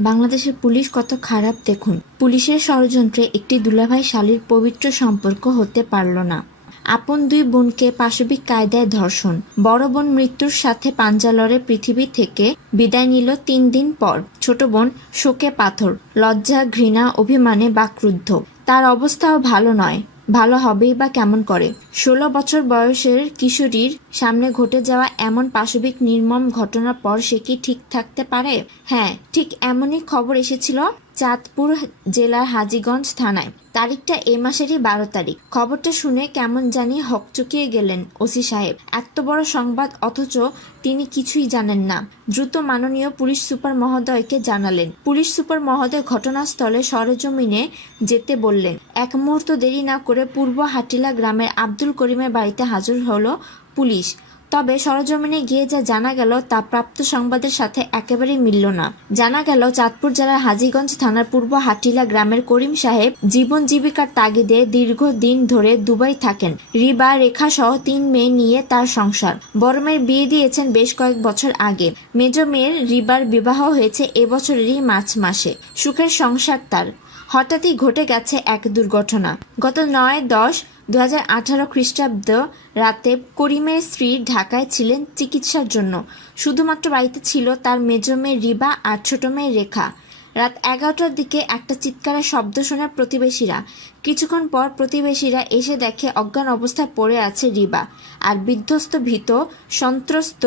বাংলাদেশের পুলিশ কত খারাপ দেখুন। পুলিশের ষড়যন্ত্রে একটি দুলাভাই শালীর পবিত্র সম্পর্ক হতে পারল না। আপন দুই বোনকে পাশবিক কায়দায় ধর্ষণ। বড় বোন মৃত্যুর সাথে পাঞ্জালরে পৃথিবী থেকে বিদায় নিল তিন দিন পর। ছোট বোন শোকে পাথর, লজ্জা, ঘৃণা, অভিমানে বাকরুদ্ধ। তার অবস্থাও ভালো নয়। ভালো হবেই বা কেমন করে? ষোলো বছর বয়সের কিশোরীর সামনে ঘটে যাওয়া এমন পাশবিক নির্মম ঘটনার পর সে কি ঠিক থাকতে পারে? হ্যাঁ ঠিক এমনই খবর এসেছিল চাঁদপুর জেলার হাজীগঞ্জ থানায়। তারিখটা এ মাসেরই বারো তারিখ। খবরটা শুনে কেমন জানি হকচকিয়ে গেলেন ওসি সাহেব। এত বড় সংবাদ অথচ তিনি কিছুই জানেন না। দ্রুত মাননীয় পুলিশ সুপার মহোদয়কে জানালেন। পুলিশ সুপার মহোদয় ঘটনাস্থলে সরজমিনে যেতে বললেন, এক মুহূর্ত দেরি না করে পূর্ব হাটিলা গ্রামের আব্দুল করিমের বাড়িতে হাজির হলো পুলিশ। তবে সরজমিনে গিয়ে যা জানা গেল তা প্রাপ্ত সংবাদের সাথে একেবারেই মিলল না। জানা গেল চাঁদপুর জেলার হাজীগঞ্জ থানার পূর্ব হাটিলা গ্রামের করিম সাহেব জীবন জীবিকার তাগিদে দীর্ঘদিন ধরে দুবাই থাকেন। রিবা, রেখা সহ তিন মেয়ে নিয়ে তার সংসার। বড় মেয়ের বিয়ে দিয়েছেন বেশ কয়েক বছর আগে। মেজ মেয়ের রিবার বিবাহ হয়েছে এবছরেরই মার্চ মাসে। সুখের সংসার তার। হঠাৎই ঘটে গেছে এক দুর্ঘটনা। গত নয় দশ দু হাজার আঠারো খ্রিস্টাব্দ রাতে করিমের স্ত্রী ঢাকায় ছিলেন চিকিৎসার জন্য। শুধুমাত্র বাড়িতে ছিল তার মেজ মেয়ে রিবা আর ছোট মেয়ে রেখা। রাত এগারোটার দিকে একটা চিৎকারের শব্দ শোনে প্রতিবেশীরা। কিছুক্ষণ পর প্রতিবেশীরা এসে দেখে অজ্ঞান অবস্থায় পড়ে আছে রিবা আর বিধ্বস্ত, ভীত, সন্ত্রস্ত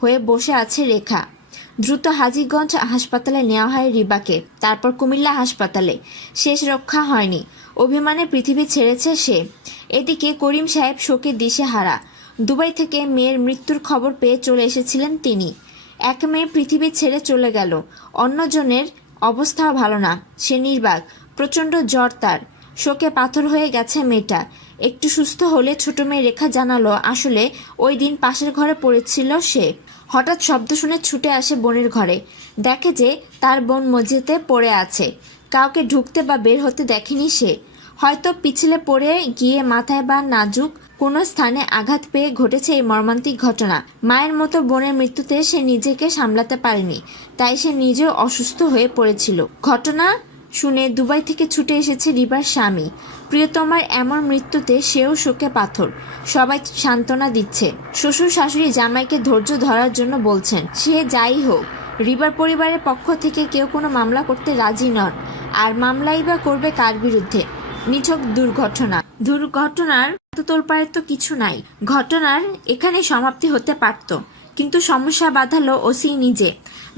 হয়ে বসে আছে রেখা। দ্রুত হাজীগঞ্জ হাসপাতালে নেওয়া হয় রিবাকে। তারপর কুমিল্লা হাসপাতালে। শেষ রক্ষা হয়নি। অভিমানে পৃথিবী ছেড়েছে সে। এদিকে করিম সাহেব শোকে দিশে হারা দুবাই থেকে মেয়ের মৃত্যুর খবর পেয়ে চলে এসেছিলেন তিনি। এক মেয়ে পৃথিবী ছেড়ে চলে গেল। অন্যজনের অবস্থাও ভালো না। সে নির্বাক, প্রচণ্ড জ্বর তার। শোকে পাথর হয়ে গেছে মেয়েটা। একটু সুস্থ হলে ছোট মেয়ে রেখা জানালো, আসলে ওই দিন পাশের ঘরে পড়েছিল সে। হঠাৎ শব্দ শুনে ছুটে আসে বোনের ঘরে। দেখে যে তার বোন মসজিদে পড়ে আছে। কাউকে ঢুকতে বা বের হতে দেখেনি সে। হয়তো পিছলে পড়ে গিয়ে মাথায় বা নাজুক কোনো স্থানে আঘাত পেয়ে ঘটেছে এই মর্মান্তিক ঘটনা। মায়ের মতো বোনের মৃত্যুতে সে নিজেকে সামলাতে পারেনি, তাই সে নিজেও অসুস্থ হয়ে পড়েছিল। ঘটনা শুনে দুবাই থেকে ছুটে এসেছে রিবার স্বামী। প্রিয়তমার এমন মৃত্যুতে সেও শোকে পাথর। সবাই সান্ত্বনা দিচ্ছে। শ্বশুর শাশুড়ি জামাইকে ধৈর্য ধরার জন্য বলছেন, সে যাই হোক, রিবার পরিবারের পক্ষ থেকে কেউ কোনো মামলা করতে রাজি নন। আর মামলাই বা করবে কার বিরুদ্ধে? নিছক দুর্ঘটনা। দুর্ঘটনার তোলপাড়ের তো কিছু নাই। ঘটনার এখানে সমাপ্তি হতে পারত। কিন্তু সমস্যা বাঁধালো ওসি নিজে।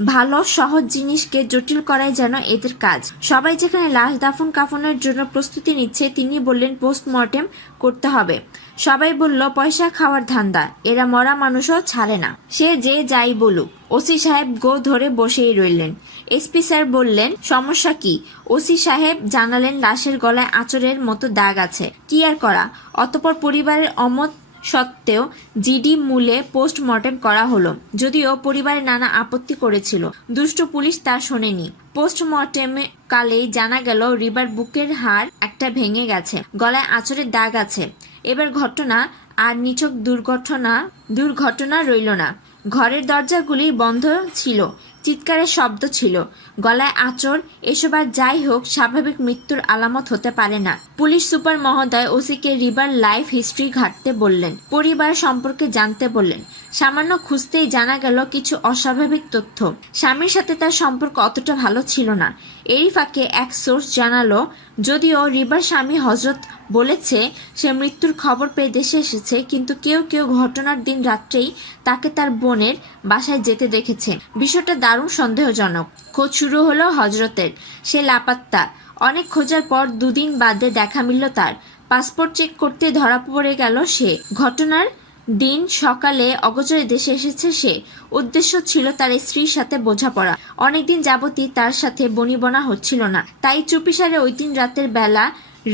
ভালো, সহজ জিনিসকে জটিল করাই যেন এদের কাজ। সবাই যেখানে লাশ দাফন কাফনের জন্য প্রস্তুতি নিচ্ছে, তিনি বললেন, পোস্টমর্টেম করতে হবে। সবাই বলল, পয়সা খাওয়ার ধান্দা, এরা মরা মানুষও ছাড়ে না। সে যে যাই বলুক। ওসি সাহেব গো ধরে বসেই রইলেন। এসপি স্যার বললেন, সমস্যা কি? ওসি সাহেব জানালেন, লাশের গলায় আঁচড়ের মতো দাগ আছে। কি আর করা? অতপর পরিবারের অমত সত্ত্বেও জিডি মূলে পোস্টমর্টেম করা হলো, যদিও পরিবারের নানা আপত্তি করেছিল। দুষ্ট পুলিশ তা শোনেনি। পোস্টমর্টেমে কালেই জানা গেল, রিবার বুকের হাড় একটা ভেঙে গেছে, গলায় আঁচড়ের দাগ আছে। এবার ঘটনা আর নিছক দুর্ঘটনা দুর্ঘটনা রইল না। ঘরের দরজাগুলি বন্ধ ছিল চিৎকারের শব্দ ছিল। গলায় আঁচড়, এসব আর যাই হোক, স্বাভাবিক মৃত্যুর আলামত হতে পারে না। পুলিশ সুপার মহোদয় ওসিকে রিবার লাইফ হিস্ট্রি ঘাটতে বললেন। পরিবার সম্পর্কে জানতে বললেন। সামান্য খুঁজতেই জানা গেল কিছু অস্বাভাবিক তথ্য। স্বামীর সাথে তার সম্পর্ক অতটা ভালো ছিল না। এরই ফাঁকে এক সোর্স জানালো, যদিও রিবার স্বামী হজরত বলেছে, সে মৃত্যুর খবর পেয়ে দেশে এসেছে, কিন্তু কেউ কেউ ঘটনার দিন রাত্রেই তাকে তার বোনের বাসায় যেতে দেখেছে। বিষয়টা দারুণ সন্দেহজনক। খোঁজ শুরু হলো হজরতের। সে লাপাত্তা। অনেক খোঁজার পর দুদিন বাদে দেখা মিলল তার। পাসপোর্ট চেক করতে ধরা পড়ে গেল সে। ঘটনার দিন সকালে অগোচরে দেশে এসেছে সে। উদ্দেশ্য ছিল তার স্ত্রীর সাথে বোঝাপড়া। অনেকদিন যাবতই তার সাথে বনিবনা হচ্ছিল না। তাই চুপিসারে ওই দিন রাতের বেলা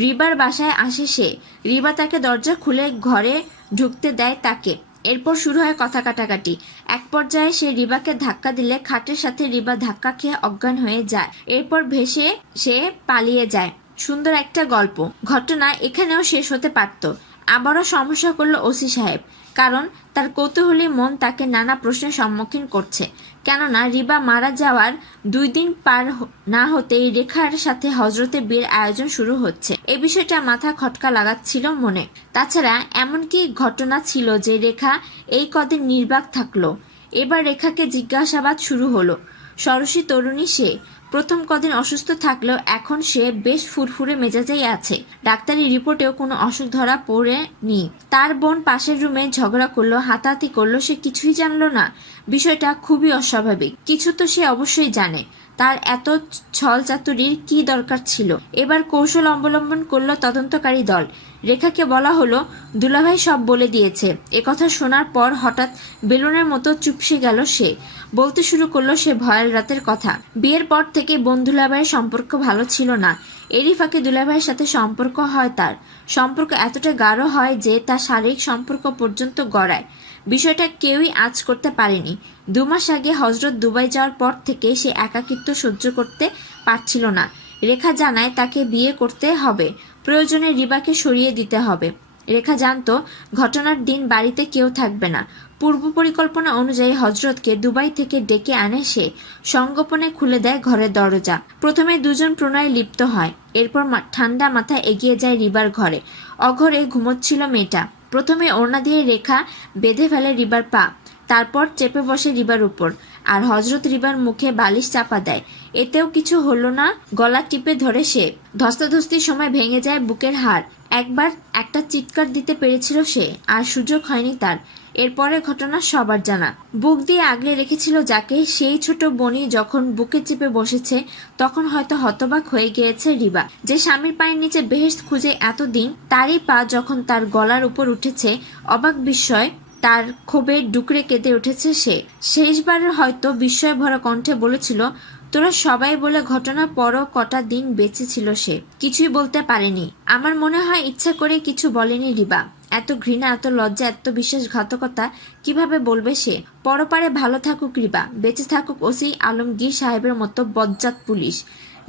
রিবার বাসায় আসে সে। রিবা তাকে দরজা খুলে ঘরে ঢুকতে দেয় তাকে। এরপর শুরু হয় কথা কাটাকাটি। এক পর্যায়ে সে রিবাকে ধাক্কা দিলে খাটের সাথে রিবা ধাক্কা খেয়ে অজ্ঞান হয়ে যায়। এরপর ভেসে সে পালিয়ে যায়। সুন্দর একটা গল্প। ঘটনা এখানেও শেষ হতে পারত। আবারও সমস্যা করল ওসি সাহেব। কারণ তার কৌতূহলী মন তাকে নানা প্রশ্নের সম্মুখীন করছে। কেননা রিবা মারা যাওয়ার দুই দিন পার না হতেই রেখার সাথে হজরতে বিয়ের আয়োজন শুরু হচ্ছে। এ বিষয়টা মাথা খটকা লাগাচ্ছিল মনে। তাছাড়া এমন কি ঘটনা ছিল যে রেখা এই কদিন নির্বাক থাকল। এবার রেখাকে জিজ্ঞাসাবাদ শুরু হলো। সরসী তরুণী সে। প্রথম কদিন অসুস্থ থাকলেও এখন সে বেশ ফুরফুরে মেজাজেই আছে। ডাক্তারি রিপোর্টেও কোনো অসুখ ধরা পড়ে নি তার বোন পাশের রুমে ঝগড়া করল, হাতাহাতি করল, সে কিছুই জানলো না। বিষয়টা খুবই অস্বাভাবিক। কিছু তো সে অবশ্যই জানে। তার এত ছল চাতুরির কি দরকার ছিল? এবার কৌশল অবলম্বন করল তদন্তকারী দল। রেখাকে বলা হলো, দুলাভাই সব বলে দিয়েছে। একথা শোনার পর হঠাৎ বেলুনের মতো চুপসে গেল সে। বলতে শুরু করল সে ভয়াল রাতের কথা। বিয়ের পর থেকে বোন দুলাভাইয়ের সম্পর্ক ভালো ছিল না। এরই ফাঁকে দুলাভাইয়ের সাথে সম্পর্ক হয় তার। সম্পর্ক এতটা গাঢ় হয় যে তার শারীরিক সম্পর্ক পর্যন্ত গড়ায়। বিষয়টা কেউই আজ করতে পারেনি। দু মাস আগে হজরত দুবাই যাওয়ার পর থেকে সে একাকিত্ব সহ্য করতে পারছিল না। রেখা জানায় তাকে বিয়ে করতে হবে। প্রয়োজনে রিবাকে সরিয়ে দিতে হবে। রেখা জানতো, ঘটনার দিন বাড়িতে কেউ থাকবে না। পূর্ব পরিকল্পনা অনুযায়ী হজরতকে দুবাই থেকে ডেকে আনে সে। সঙ্গোপনে খুলে দেয় ঘরের দরজা। প্রথমে দুজন প্রণয়ে লিপ্ত হয়। এরপর ঠান্ডা মাথায় এগিয়ে যায় রিবার ঘরে। অঘরে ঘুমোচ্ছিল মেয়েটা। প্রথমে ওড়না দিয়ে রেখা বেঁধে ফেলে রিবার পা, তারপর চেপে বসে রিবার উপর, আর হজরত রিবার মুখে বালিশ চাপা দেয়। এতেও কিছু হলো না, গলা টিপে ধরে সে। ধস্তাধস্তির সময় ভেঙে যায় বুকের হাড়। একবার একটা চিৎকার দিতে পেরেছিল সে, আর সুযোগ হয়নি তার। এরপরের ঘটনা সবার জানা। বুক দিয়ে আগলে রেখেছিল যাকে, সেই ছোট বনি যখন বুকে চেপে বসেছে, তখন হয়তো হতবাক হয়ে গিয়েছে রিবা। যে স্বামীর পায়ের নিচে বেহেস্ত খুঁজে এতদিন, তারই পা যখন তার গলার উপর উঠেছে, অবাক বিস্ময়, তার ক্ষোভে ডুকরে কেঁদে উঠেছে সে। শেষবারের হয়তো বিস্ময় ভরা কণ্ঠে বলেছিল, তোরা সবাই বলে ঘটনার পরও কটা দিন বেঁচে ছিল সে। কিছুই বলতে পারেনি। আমার মনে হয় ইচ্ছা করে কিছু বলেনি রিবা। এত ঘৃণা, এত লজ্জা, এত বিশ্বাসঘাতকতা, কীভাবে বলবে সে? পরপারে ভালো থাকুক রিবা বেঁচে থাকুক ওসি আলমগীর সাহেবের মতো বজ্জাত পুলিশ।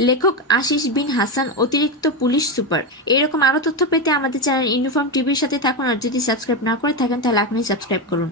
লেখক আশিস বিন হাসান, অতিরিক্ত পুলিশ সুপার। এরকম আরও তথ্য পেতে আমাদের চ্যানেল ইউনিফর্ম টিভির সাথে থাকুন আর যদি সাবস্ক্রাইব না করে থাকেন, তাহলে এখনই সাবস্ক্রাইব করুন।